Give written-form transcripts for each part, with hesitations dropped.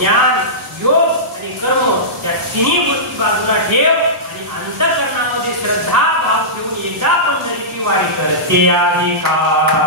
ज्ञान, योग आणि कर्म या तिन्ही गोष्टी बाजूला ठेव आणि अंतःकरणामध्ये श्रद्धा भाव ठेवून एकदा पंढरीची वारी करते अधिकार.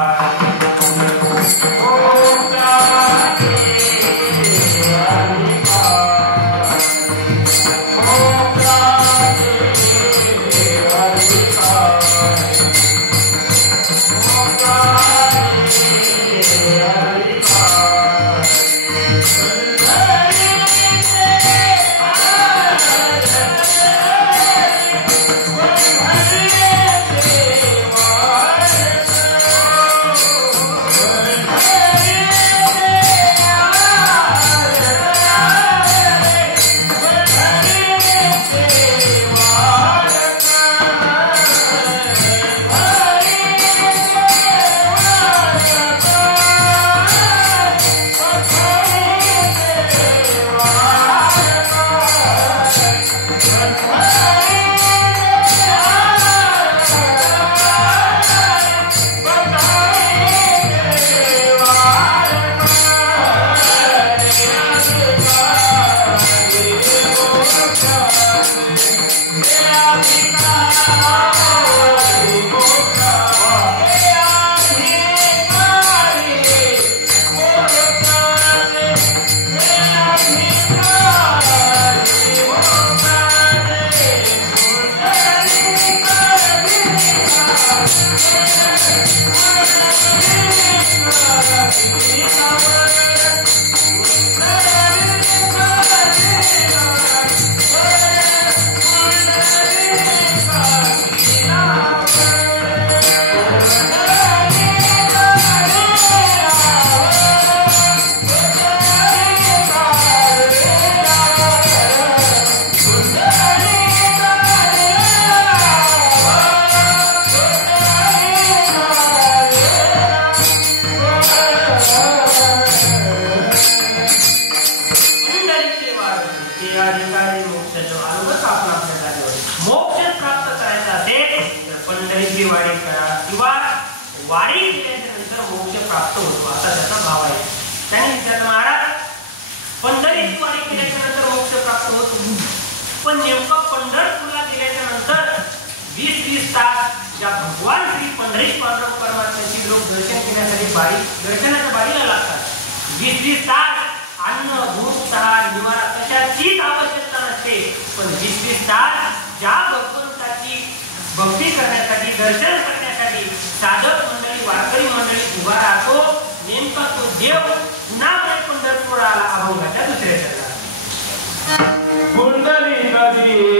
भक्ती करण्यासाठी, दर्शन करण्यासाठी साधक मंडळी, वारकरी मंडळी उभा राहतो. नेमका तो देव पुन्हा पंढरपुराला अभंगाच्या दुसऱ्या चरणात कुंडली कधी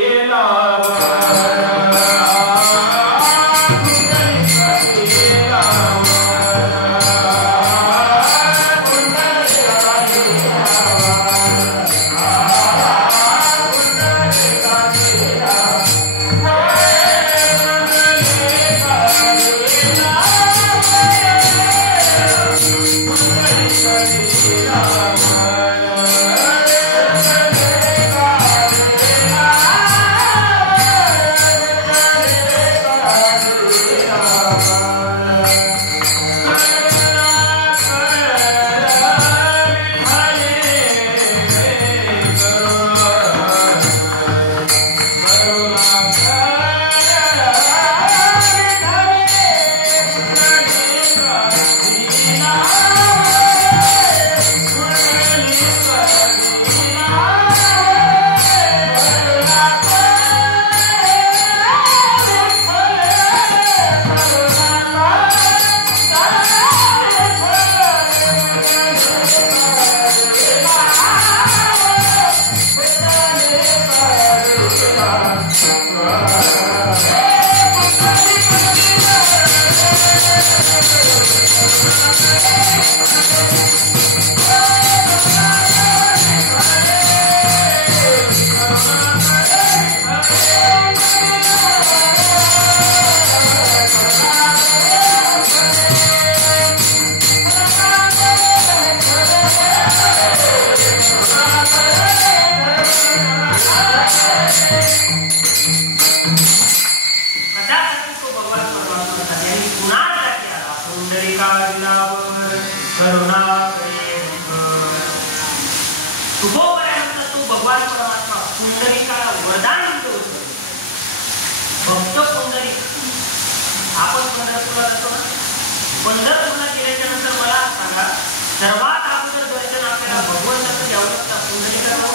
तुकोबऱ्यानंतर तो भगवान परमात्मा पुंडलिकाला वरदान दिलं होतं. भक्त पुंडलिक, आपण पंढरपूरला जातो ना, पंढरपूरला गेल्याच्या नंतर मला सांगा, सर्वात अगोदर दर्शन आपल्याला भगवंताचं घ्यावं लागतं. पुंडलिकाचं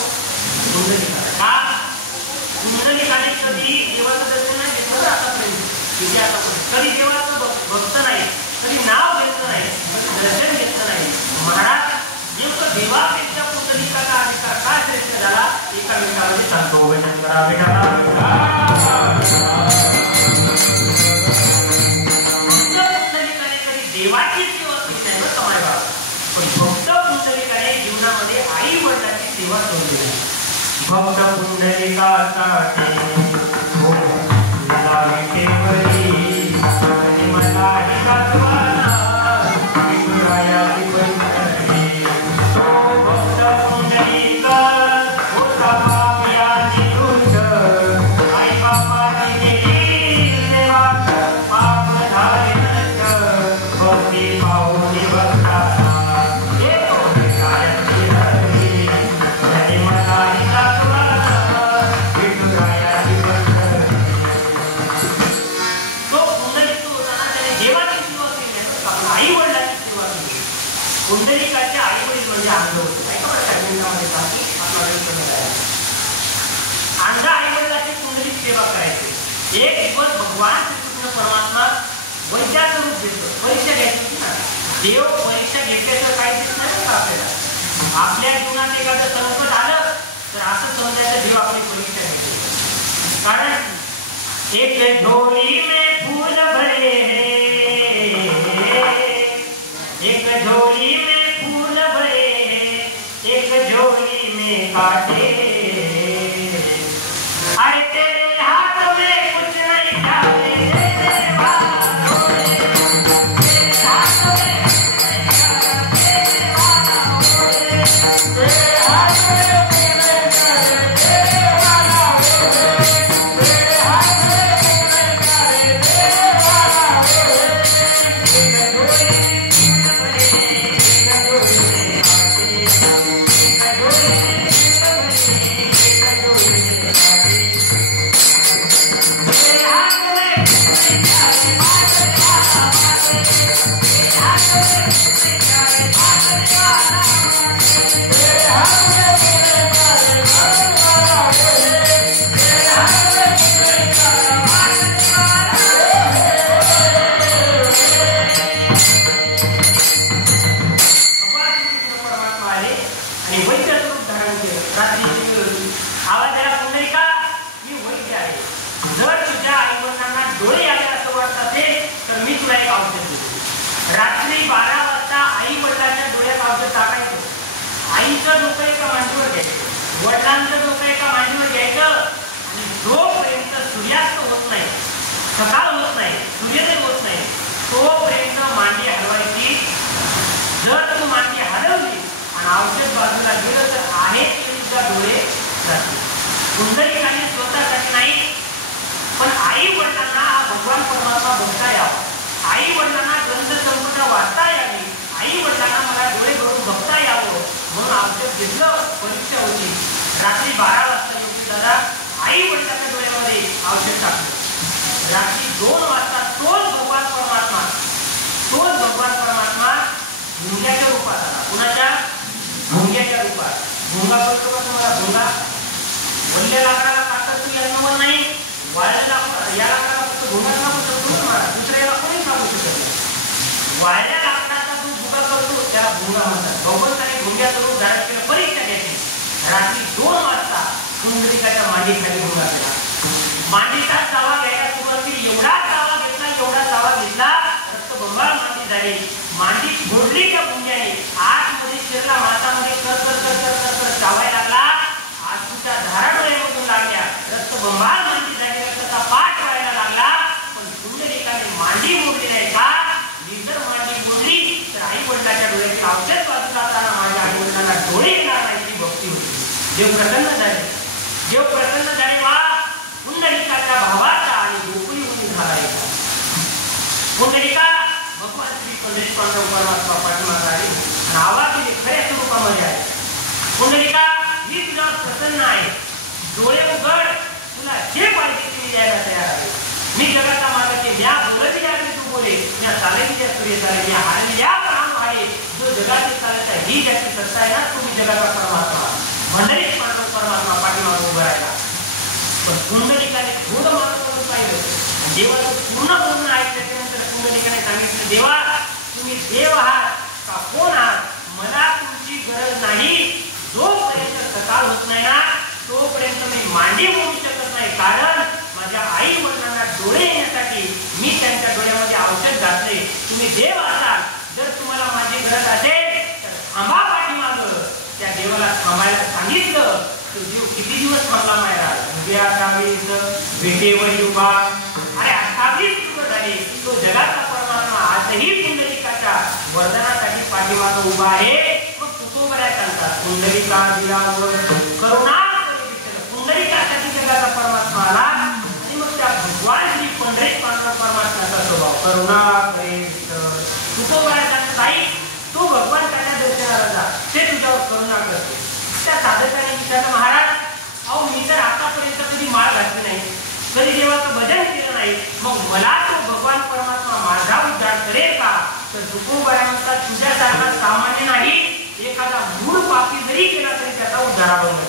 का? पुंडलिकाने कधी देवाचं दर्शन नाही घेतलं आतापर्यंत, तिथे आतापर्यंत कधी देवाचं भक्त नाही, कधी नाव घेतलं नाही, कधी दर्शन घेतलं नाही. महाराज नेमकं देवापेक्षा पुंडलिकाचा अधिकार काय श्रेष्ठ झाला एका मिनिटामध्ये सांगतो. शंकरा पुंडलिकाने कधी देवाची सेवा केली नाही बरं कमाय बाबा, पण भक्त पुंडलिकाने जीवनामध्ये आई वडिलांची सेवा केली. भक्त पुंडलिकासाठी पुंडलिकाचे आई वडील म्हणजे अंध होते. अंध आई वडिलांची पुंडलिक सेवा करायची. एक दिवस भगवान श्रीकृष्ण परमात्मा वैद्याचं रूप घेतो. परीक्षा घ्यायची होती ना, देव परीक्षा घेतल्याचं काही दिसत नाही का आपल्याला. आपल्या जीवनात एखादं संकट आलं तर असं समजायचं देव आपली परीक्षा घेतो. कारण एक झोली में फूल भरे एक झोली में फूल भरे एक झोली में काटे, अरे तेरे हाथ में कुछ नहीं डाले तेरे हाथ में कुछ नहीं डाले तेरे हाथ में तेरे हाथ में तेरे वाला तेरे हाथ में तेरे वाला रात्री 12 वाजता आई वडिलांच्या डोळ्यात औषध टाकायचं. आईचं डोकं एका मांडीवर घ्यायचं, वडिलांचं डोकं एका मांडीवर घ्यायचं आणि जोपर्यंत सूर्यास्त होत नाही, सकाळ होत नाही, सूर्योदय होत नाही, तोपर्यंत मांडी हलवायची. जर तू मांडी हलवली आणि औषध बाजूला गेलं तर आहेत तरी डोळे जातील. पुंडलिकाने स्वतःसाठी नाही पण आई वडिलांना हा भगवान परमात्मा बघता यावा, आई वडिलांना ग्रंथ संपदा वाचता यावी, आई वडिलांना मला डोळे भरून बघता यावं म्हणून औषध घेतलं. परीक्षा होती. रात्री 12 वाजता योगी दादा आई वडिलांच्या डोळ्यामध्ये औषध टाकलं. रात्री 2 वाजता तोच भगवान परमात्मा भुंग्याच्या रूपात आला. कुणाच्या? भुंग्याच्या रूपात. भुंगा करतो का तुम्हाला? भुंगा वल्ल्या लाकडाला काढतात तू यांना नाही, वाळल्या लाकडाला या लाकडाला फक्त भुंगा कापू शकतो ना मला, दुसऱ्याला कोणी कापू शकत नाही. वाळल्या लाकडाचा जो भुंगा करतो त्याला भुंगा म्हणतात. भगवंताने भुंग्याचं रूप धारण केलं. परीक्षा घ्यायची. रात्री 2 वाजता पुंडलिकाच्या मांडीखाली भुंगा केला. मांडीचा चावा घ्यायला सुरुवात केली. एवढा चावा घेतला रक्तबंबाळ मांडी झाली. मांडी फोडली त्या भुंग्याने. आतमध्ये शिरला, मातामध्ये कर कर कर कर कर कर चावायला लागला. आसूच्या धारा डोळ्यामधून लागल्या. रक्तबंबाळ मांडी झाली. रक्ताचा पाठ व्हायला लागला. पण पुंडलिकाने मांडी मोडली नाही का? मी जर मांडी मोडली तर आई वडिलांच्या डोळ्याची औषध बाजूला असताना माझ्या आई वडिलांना डोळे येणार नाही ती भक्ती होती. देव प्रसन्न झाले. देव प्रसन्न झाले. वा पुंडलिकाच्या भावाचा आणि गोकुळी होऊन झाला. पुंडलिका भगवान श्री पंढरीपांडव परमात्मा पाठीमागे आले आणि आवाज दिले खऱ्या स्वरूपामध्ये आहे. पुंडलिका प्रसन्न आहे. डोळे उघड, तुला जे पाहिजे ते मी द्यायला तयार आहे. मी जगाचा मालक आहे. या बोलती लागली तू बोले, या चालती सूर्य चालेल, या हारलेल्या प्राण आहे जो जगाचे चालत आहे. ही ज्याची सत्ता आहे ना, तुम्ही जगाचा परमात्मा मंडळीत परमात्मा पाठीमागे उभा राहिला. पण पुंडलिकाने थोड माणूस म्हणून पाहिलं. देवाचं पूर्ण बोलणं ऐकल्यानंतर पुंडलिकाने सांगितलं, देवा तुम्ही देव आहात का कोण आहात, मला तुमची गरज नाही. जोपर्यंत सकाळ होत नाही ना तोपर्यंत मी मांडी बोलू शकत नाही. कारण माझ्या आई वडिलांना डोळे येण्यासाठी मी त्यांच्या डोळ्यामध्ये औषध घातले. तुम्ही देव असाल, जर तुम्हाला माझी गरज असेल तर थांबा पाठीमागं. त्या देवाला थांबायला सांगितलं. तो जीव किती दिवस थांबला मायरा, उद्या कावीस भेटेवर उभा. अरे 28 दिवस झाले. तो जगाचा परमात्मा आजही पुंडलिकाच्या वर्धनासाठी पाठीमागं उभा आहे. मग तुकोबऱ्या चालतात. पुंडलिका दिलावर करुणा, पुंडलिकासाठी जगाचा परमात्मा आला. आणि मग त्या भगवान श्री पंढरीत परमात्म्याचा स्वभाव करुणा करेल. तुकोबऱ्या चालतात. आई तो भगवान त्याच्या दर्शनाला जा, ते तुझ्यावर करुणा करते. त्या साधकाने विचारलं, महाराज अहो मी तर आतापर्यंत कधी माळ घातली नाही, कधी देवाचं भजन केलं नाही, मग मला तो भगवान परमात्मा माझा उद्धार करेल का? तर तुकोबऱ्या म्हणतात, तुझ्यासारखा सामान्य नाही, एखादा मूळ पापी जरी केला तरी त्याचा उद्धार होईल.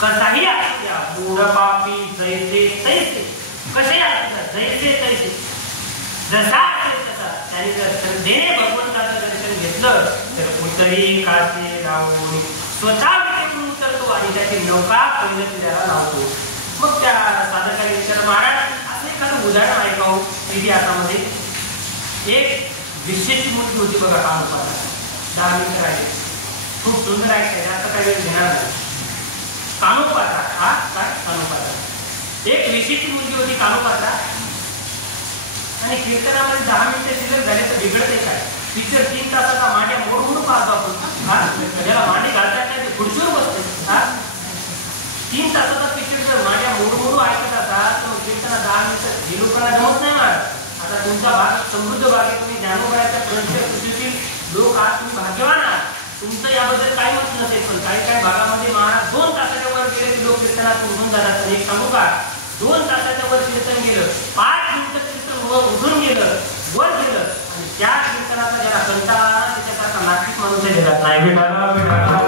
कसाही असू द्या, मूळ पापी जैसे तैसे, कसे असू द्या जैसे तैसे, जसा असेल तसा. त्याने जर श्रद्धेने भगवंताचं दर्शन घेतलं तर उतरी कासे लावून स्वतः विटेकडून उतरतो आणि त्याची नौका पहिल्या पिढ्याला लावतो. मग त्या साधकाने विचारलं, महाराज असं एखादं उदाहरण ऐकावं इतिहासामध्ये. एक विशेष मुलगी होती बघा, कानोपात्रा. 10 मिनिटं राहिले, खूप सुंदर ऐकायचं, जास्त काही वेळ घेणार नाही. कानोपात्रा, हा काय कानोपात्रा, एक विशिष्ट मुलगी होती कानोपात्रा. आणि कीर्तनामध्ये 10 मिनिटं शिल्लक झाले तर बिघडते काय? पिक्चर 3 तासाचा मांड्या मोडून पाहतो आपण. हा ज्याला मांडी घालतात नाही ते खुर्चीवर बसते. हा 3 तासाचा पिक्चर जर मांड्या मोडून ऐकत असाल तर कीर्तना 10 मिनिटं हे लोकांना जमत नाही. आता तुमचा भाग समृद्ध भाग आहे, तुम्ही ज्ञानोबळाच्या कृषीतील लोक आहात, तुम्ही भाग्यवान आहात. तुमचं याबद्दल काही मत नसेल, पण काही काही भागामध्ये महाराज 2 तासाच्या वर गेले की लोक कीर्तनात उठून जातात. एक सांगू का, 2 तासाच्या वर कीर्तन गेलं, 5 मिनिटं कीर्तन उठून गेलं, वर गेलं, आणि त्या कीर्तनाचा ज्याला कंटाळा त्याच्यासारखा नाटक माणूस जगात नाही.